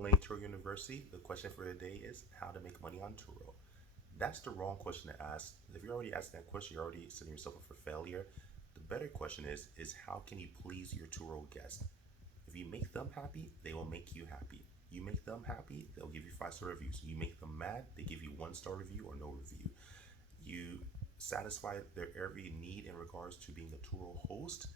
Layn Turo University. The question for today is how to make money on Turo. That's the wrong question to ask. If you're already asking that question, you're already setting yourself up for failure. The better question is how can you please your Turo guests? If you make them happy, they will make you happy. You make them happy, they'll give you 5-star reviews. You make them mad, they give you 1-star review or no review. You satisfy their every need in regards to being a Turo host,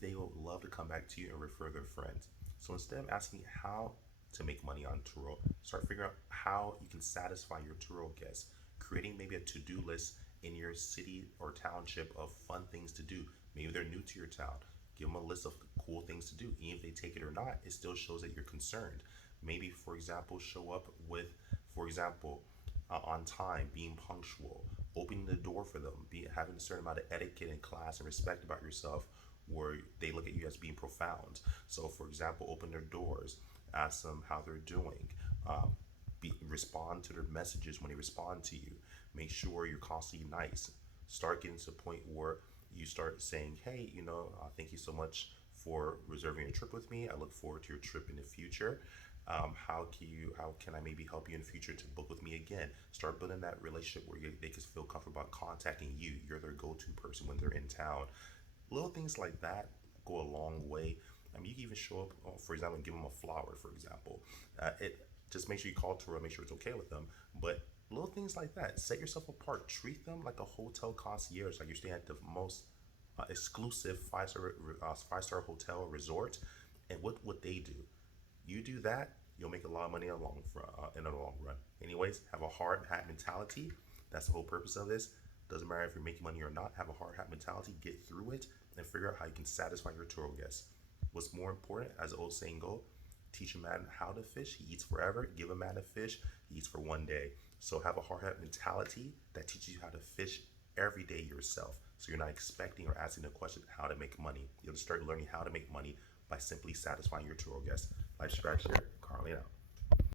they will love to come back to you and refer their friends. So instead of asking how to make money on Turo, start figuring out how you can satisfy your Turo guests, creating maybe a to-do list in your city or township of fun things to do. Maybe they're new to your town. Give them a list of cool things to do. Even if they take it or not, it still shows that you're concerned. Maybe, for example, show up with, for example, on time, being punctual, opening the door for them, having a certain amount of etiquette in class and respect about yourself, where they look at you as being profound. So, for example, open their doors, ask them how they're doing, respond to their messages when they respond to you. Make sure you're constantly nice. Start getting to the point where you start saying, hey, thank you so much for reserving a trip with me. I look forward to your trip in the future. How can I maybe help you in the future to book with me again? Start building that relationship where they can feel comfortable about contacting you. You're their go-to person when they're in town. Little things like that go a long way. I mean, you can even show up, for example, and give them a flower, for example. It Just make sure you call Turo, make sure it's okay with them. But little things like that, set yourself apart. Treat them like a hotel concierge, like you're staying at the most exclusive five-star hotel or resort. And what would they do? You do that, you'll make a lot of money in the long run. Anyways, have a hard hat mentality. That's the whole purpose of this. Doesn't matter if you're making money or not. Have a hard hat mentality. Get through it and figure out how you can satisfy your Turo guests. What's more important, as the old saying goes, teach a man how to fish, he eats forever. Give a man a fish, he eats for one day. So have a hard hat mentality that teaches you how to fish every day yourself. So you're not expecting or asking the question how to make money. You'll start learning how to make money by simply satisfying your Turo guests. Life Scratcher, Carly out.